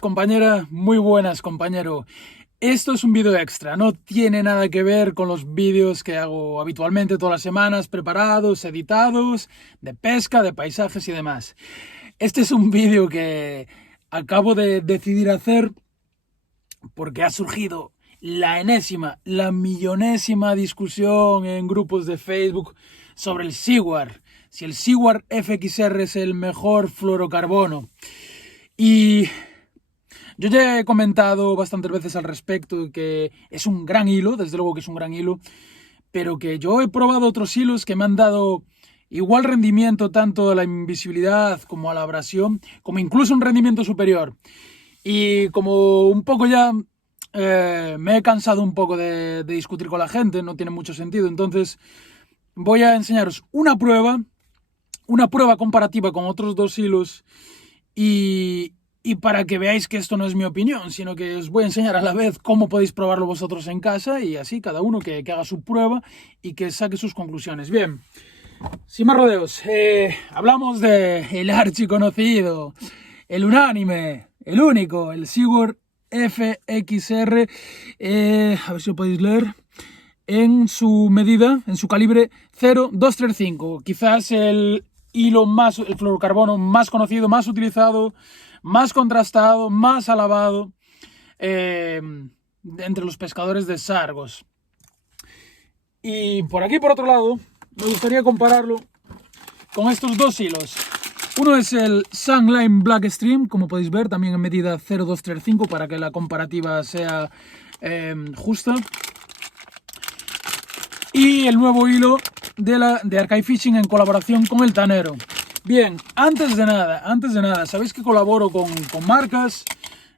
buenas, compañera, muy buenas, compañero. Esto es un vídeo extra, no tiene nada que ver con los vídeos que hago habitualmente todas las semanas, preparados, editados, de pesca, de paisajes y demás. Este es un vídeo que acabo de decidir hacer porque ha surgido la millonésima discusión en grupos de Facebook sobre el Seaward. Si el Seaward FXR es el mejor fluorocarbono. Y yo ya he comentado bastantes veces al respecto que es un gran hilo, desde luego que es un gran hilo, pero que yo he probado otros hilos que me han dado igual rendimiento tanto a la invisibilidad como a la abrasión, como incluso un rendimiento superior. Y como un poco ya me he cansado un poco de discutir con la gente, no tiene mucho sentido, entonces voy a enseñaros una prueba comparativa con otros dos hilos y para que veáis que esto no es mi opinión, sino que os voy a enseñar a la vez cómo podéis probarlo vosotros en casa y así cada uno que haga su prueba y que saque sus conclusiones. Bien, sin más rodeos, hablamos de el archiconocido, el unánime, el único, el Seaward FXR, a ver si lo podéis leer, en su medida, en su calibre 0,235, quizás el fluorocarbono más conocido, más utilizado, más contrastado, más alabado entre los pescadores de sargos. Y por aquí, por otro lado, me gustaría compararlo con estos dos hilos. Uno es el Sunline Blackstream, como podéis ver, también en medida 0,235 para que la comparativa sea justa. Y el nuevo hilo de Archive Fishing en colaboración con el Tanero. Bien, antes de nada, sabéis que colaboro con marcas,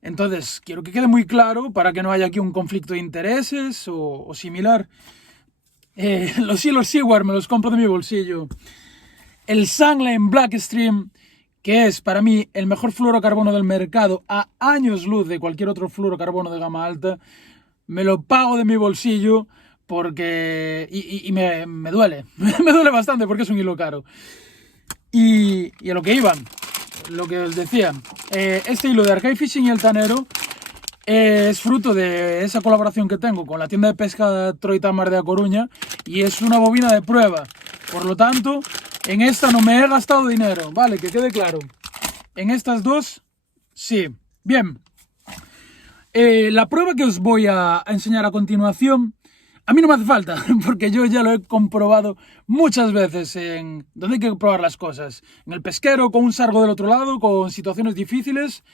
entonces quiero que quede muy claro para que no haya aquí un conflicto de intereses o similar. Los hilos Seaward me los compro de mi bolsillo. El Sunline Blackstream, que es para mí el mejor fluorocarbono del mercado a años luz de cualquier otro fluorocarbono de gama alta, me lo pago de mi bolsillo porque me duele, me duele bastante porque es un hilo caro. Y a lo que iba, lo que os decía, este hilo de Archive Fishing y el Tanero es fruto de esa colaboración que tengo con la tienda de pesca Troitamar de A Coruña y es una bobina de prueba. Por lo tanto, en esta no me he gastado dinero, vale, que quede claro. En estas dos, sí. Bien, la prueba que os voy a enseñar a continuación, a mí no me hace falta, porque yo ya lo he comprobado muchas veces en donde hay que probar las cosas. En el pesquero, con un sargo del otro lado, con situaciones difíciles,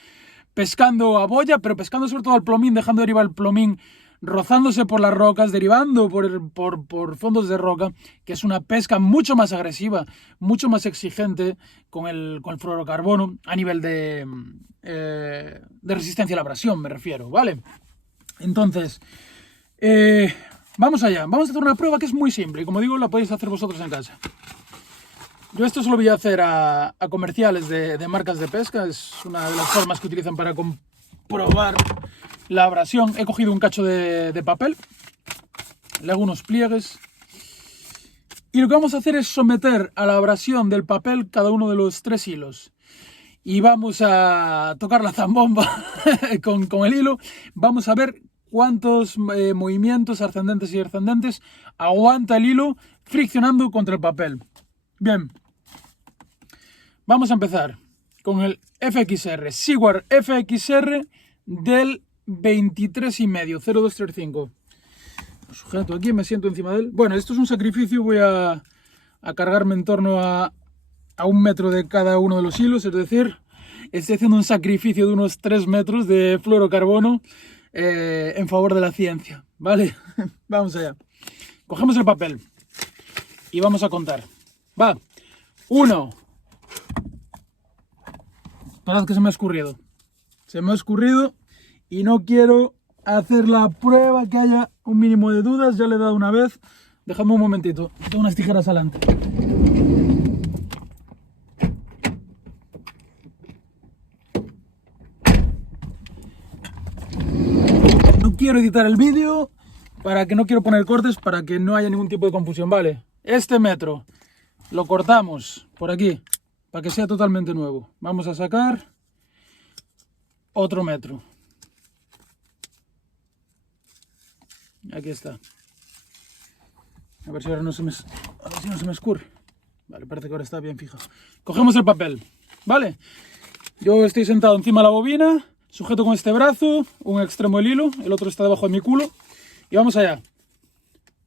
pescando a boya, pero pescando sobre todo al plomín, dejando derivar el plomín, rozándose por las rocas, derivando por fondos de roca, que es una pesca mucho más agresiva, mucho más exigente con el fluorocarbono a nivel de resistencia a la abrasión, me refiero, ¿vale? Entonces, vamos allá, vamos a hacer una prueba que es muy simple y como digo, la podéis hacer vosotros en casa. Yo esto se lo voy a hacer a comerciales de marcas de pesca, es una de las formas que utilizan para comprobar la abrasión. He cogido un cacho de papel, le hago unos pliegues y lo que vamos a hacer es someter a la abrasión del papel cada uno de los tres hilos. Y vamos a tocar la zambomba con el hilo, vamos a ver cuántos movimientos ascendentes y descendentes aguanta el hilo friccionando contra el papel. Bien, vamos a empezar con el FXR, Seaward FXR del 23,5, 0,235. Lo sujeto aquí, me siento encima de él. Bueno, esto es un sacrificio, voy a cargarme en torno a 1 metro de cada uno de los hilos, es decir, estoy haciendo un sacrificio de unos 3 metros de fluorocarbono en favor de la ciencia, ¿vale? Vamos allá. Cogemos el papel y vamos a contar. Va, 1. Esperad que se me ha escurrido. Se me ha escurrido y no quiero hacer la prueba que haya un mínimo de dudas. Ya le he dado una vez. Dejadme un momentito. Tengo unas tijeras adelante. No quiero editar el vídeo para que no quiero poner cortes para que no haya ningún tipo de confusión. Vale, este metro lo cortamos por aquí para que sea totalmente nuevo. Vamos a sacar otro metro. Aquí está. A ver si ahora no se me escurre. Vale, parece que ahora está bien fijado. Cogemos el papel, ¿vale? Yo estoy sentado encima de la bobina, sujeto con este brazo, un extremo del hilo, el otro está debajo de mi culo. Y vamos allá.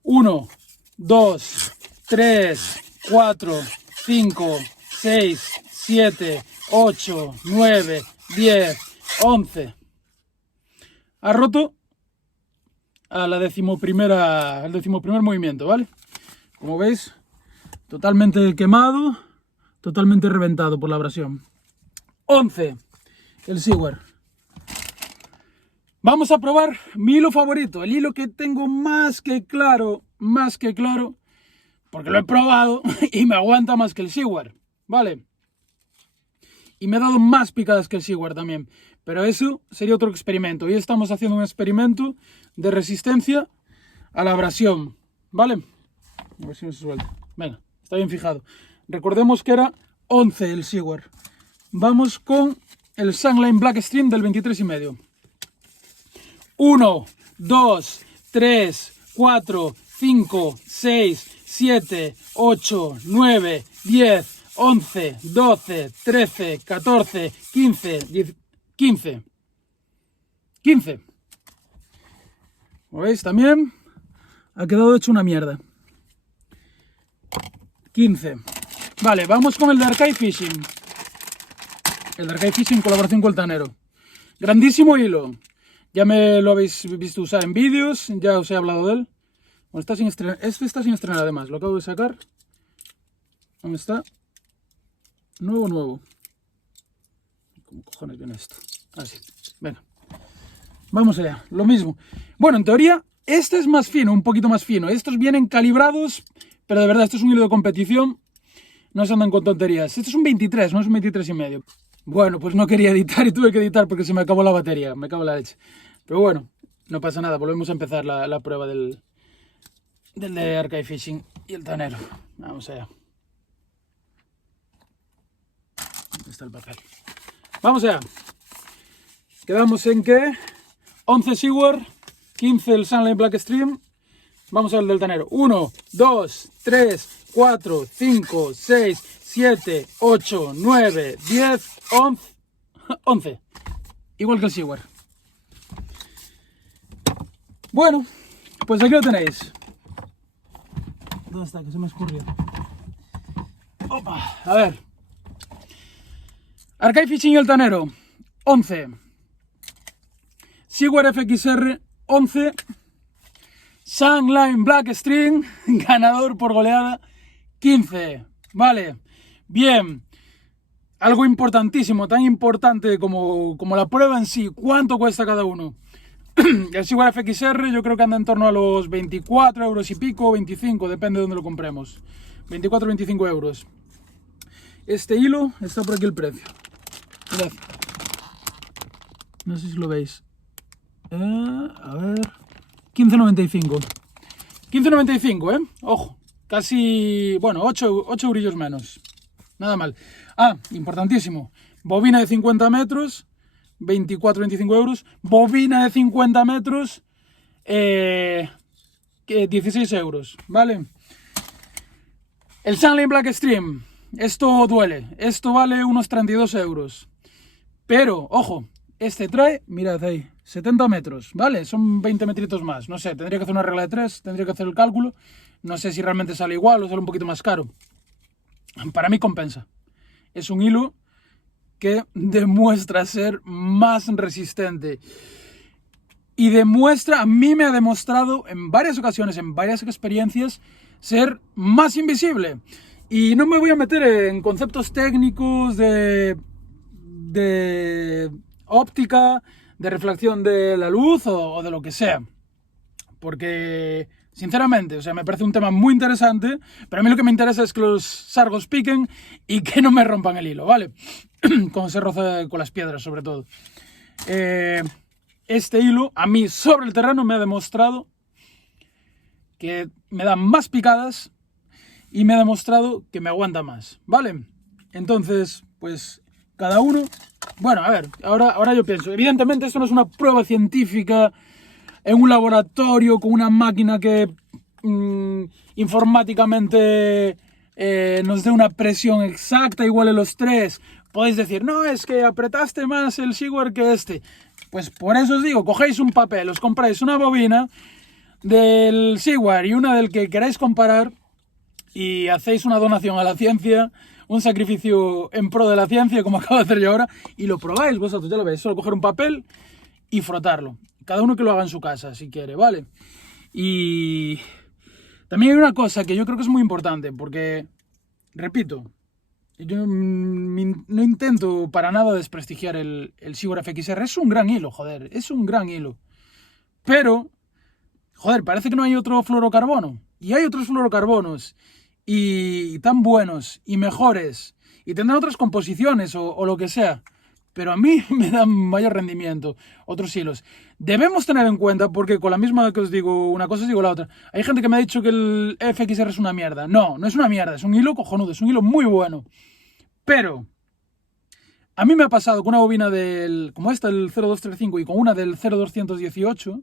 1, 2, 3, 4, 5, 6, 7, 8, 9, 10, 11. Ha roto al decimoprimer movimiento, ¿vale? Como veis, totalmente quemado, totalmente reventado por la abrasión. 11. El Seawear. Vamos a probar mi hilo favorito, el hilo que tengo más que claro, porque lo he probado y me aguanta más que el Seawear, ¿vale? Y me ha dado más picadas que el Seawear también, pero eso sería otro experimento. Hoy estamos haciendo un experimento de resistencia a la abrasión, ¿vale? A ver si no se suelta. Venga, está bien fijado. Recordemos que era 11 el Seawear. Vamos con el Sunline Blackstream del 23,5. 1, 2, 3, 4, 5, 6, 7, 8, 9, 10, 11, 12, 13, 14, 15, 10, 15. 15. ¿Lo veis también? Ha quedado hecho una mierda. 15. Vale, vamos con el de Arcade Fishing. El de Arcade Fishing en colaboración con el Tanero. Grandísimo hilo. Ya me lo habéis visto usar en vídeos, ya os he hablado de él. Bueno, está sin estrenar. Este está sin estrenar además, lo acabo de sacar. ¿Dónde está? Nuevo. ¿Cómo cojones viene esto? Así, venga. Vamos allá, lo mismo. Bueno, en teoría, este es más fino, un poquito más fino. Estos vienen calibrados, pero de verdad, esto es un hilo de competición. No se andan con tonterías. Este es un 23, no es un 23,5. Bueno, pues no quería editar y tuve que editar porque se me acabó la batería. Me acabó la leche. Pero bueno, no pasa nada. Volvemos a empezar la prueba del de Arcade Fishing y el Tanero. Vamos allá. ¿Dónde está el papel? Vamos allá. Quedamos en que 11 Seawear, 15 el Sunline Blackstream. Vamos al del Tanero. 1, 2, 3, 4, 5, 6, 7, 8, 9, 10, 11. Igual que el Seawear. Bueno, pues aquí lo tenéis. ¿Dónde está? Que se me ha escurrido. Opa, a ver. Arcade Fishing y el Tanero, 11. Seawear FXR, 11. Sunline Blackstream, ganador por goleada, 15. Vale, bien. Algo importantísimo, tan importante como la prueba en sí. ¿Cuánto cuesta cada uno? El Seawear FXR yo creo que anda en torno a los 24 euros y pico, 25, depende de dónde lo compremos. 24 25 euros. Este hilo está por aquí el precio. Mirad. No sé si lo veis. A ver. 15,95. 15,95, ¿eh? Ojo. Casi, bueno, 8 eurillos menos. Nada mal. Ah, importantísimo. Bobina de 50 metros. 24-25 euros. Bobina de 50 metros. 16 euros. ¿Vale? El Sunline Blackstream. Esto duele. Esto vale unos 32 euros. Pero, ojo. Este trae, mirad ahí, 70 metros, ¿vale? Son 20 metritos más. No sé, tendría que hacer una regla de 3, tendría que hacer el cálculo. No sé si realmente sale igual o sale un poquito más caro. Para mí compensa. Es un hilo que demuestra ser más resistente. Y a mí me ha demostrado en varias ocasiones, en varias experiencias, ser más invisible. Y no me voy a meter en conceptos técnicos de óptica, de reflexión de la luz o de lo que sea. Porque, sinceramente, o sea, me parece un tema muy interesante, pero a mí lo que me interesa es que los sargos piquen y que no me rompan el hilo, ¿vale? Cuando se roza con las piedras, sobre todo. Este hilo, a mí, sobre el terreno, me ha demostrado que me da más picadas y me ha demostrado que me aguanta más, ¿vale? Entonces, pues, cada uno Bueno, a ver, ahora yo pienso, evidentemente esto no es una prueba científica en un laboratorio con una máquina que informáticamente nos dé una presión exacta, igual en los tres. Podéis decir, no, es que apretaste más el Seaward que este. Pues por eso os digo, cogéis un papel, os compráis una bobina del Seaward y una del que queráis comparar y hacéis una donación a la ciencia, un sacrificio en pro de la ciencia, como acabo de hacer yo ahora, y lo probáis vosotros, ya lo veis, solo coger un papel y frotarlo. Cada uno que lo haga en su casa, si quiere, ¿vale? Y también hay una cosa que yo creo que es muy importante, porque, repito, yo no intento para nada desprestigiar el Seaward FXR. Es un gran hilo, joder, es un gran hilo. Pero, joder, parece que no hay otro fluorocarbono. Y hay otros fluorocarbonos, y tan buenos, y mejores, y tendrán otras composiciones o lo que sea. Pero a mí me dan mayor rendimiento otros hilos. Debemos tener en cuenta, porque con la misma que os digo una cosa, os digo la otra. Hay gente que me ha dicho que el FXR es una mierda. No, no es una mierda, es un hilo cojonudo, es un hilo muy bueno. Pero a mí me ha pasado con una bobina del, como esta, el 0235, y con una del 0218,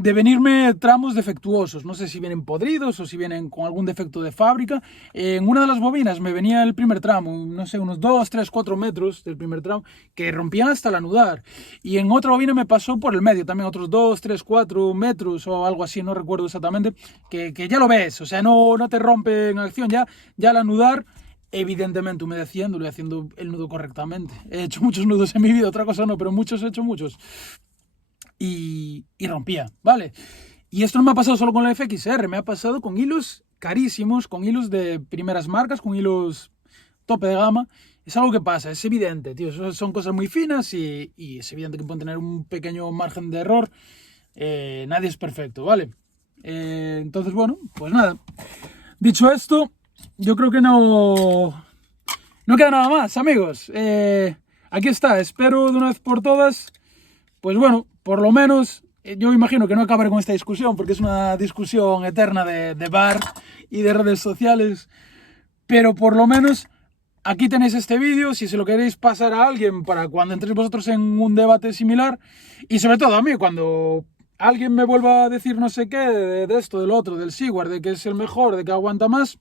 de venirme tramos defectuosos. No sé si vienen podridos o si vienen con algún defecto de fábrica. En una de las bobinas me venía el primer tramo, no sé, unos 2, 3, 4 metros del primer tramo, que rompían hasta el anudar. Y en otra bobina me pasó por el medio, también otros 2, 3, 4 metros o algo así, no recuerdo exactamente, que ya lo ves, o sea, no te rompe en acción, ya al anudar, evidentemente humedeciéndolo y haciendo el nudo correctamente. He hecho muchos nudos en mi vida, otra cosa no, pero muchos he hecho muchos. Y rompía, ¿vale? Y esto no me ha pasado solo con el FXR, me ha pasado con hilos carísimos, con hilos de primeras marcas, con hilos tope de gama. Es algo que pasa, es evidente, tío, son cosas muy finas y es evidente que pueden tener un pequeño margen de error. Nadie es perfecto, ¿vale? Entonces, bueno, pues nada. Dicho esto, yo creo que no queda nada más, amigos. Aquí está, espero de una vez por todas, pues bueno, por lo menos, yo imagino que no acabaré con esta discusión, porque es una discusión eterna de bar y de redes sociales, pero por lo menos aquí tenéis este vídeo, si se lo queréis pasar a alguien para cuando entréis vosotros en un debate similar, y sobre todo a mí, cuando alguien me vuelva a decir no sé qué, de esto, del otro, del Seaward, de que es el mejor, de que aguanta más,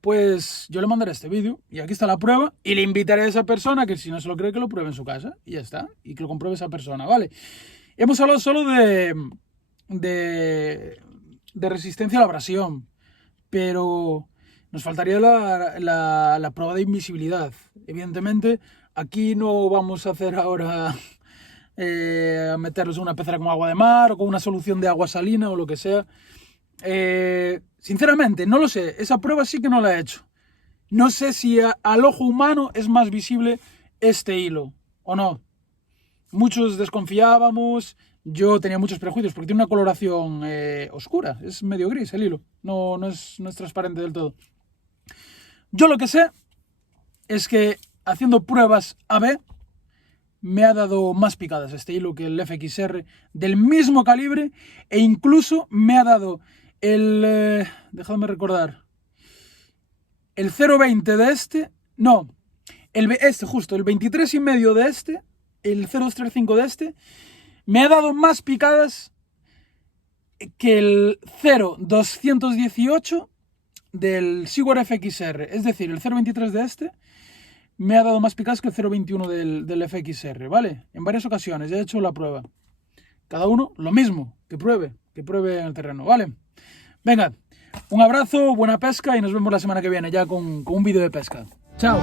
pues yo le mandaré este vídeo y aquí está la prueba y le invitaré a esa persona que si no se lo cree que lo pruebe en su casa y ya está, y que lo compruebe esa persona, ¿vale? Hemos hablado solo de resistencia a la abrasión, pero nos faltaría la prueba de invisibilidad. Evidentemente, aquí no vamos a hacer ahora a meterlos en una pecera con agua de mar o con una solución de agua salina o lo que sea. Sinceramente, no lo sé. Esa prueba sí que no la he hecho. No sé si al ojo humano es más visible este hilo o no. Muchos desconfiábamos. Yo tenía muchos prejuicios porque tiene una coloración oscura. Es medio gris el hilo. No es transparente del todo. Yo lo que sé es que haciendo pruebas AB me ha dado más picadas este hilo que el FXR del mismo calibre, e incluso me ha dado el, dejadme recordar, el 0.20 de este, no, justo, el 23,5 de este, el 0.35 de este, me ha dado más picadas que el 0.218 del Seaward FXR, es decir, el 0.23 de este me ha dado más picadas que el 0.21 del FXR, ¿vale? En varias ocasiones, ya he hecho la prueba. Cada uno lo mismo, que pruebe en el terreno, ¿vale? Venga, un abrazo, buena pesca y nos vemos la semana que viene ya con un vídeo de pesca. ¡Chao!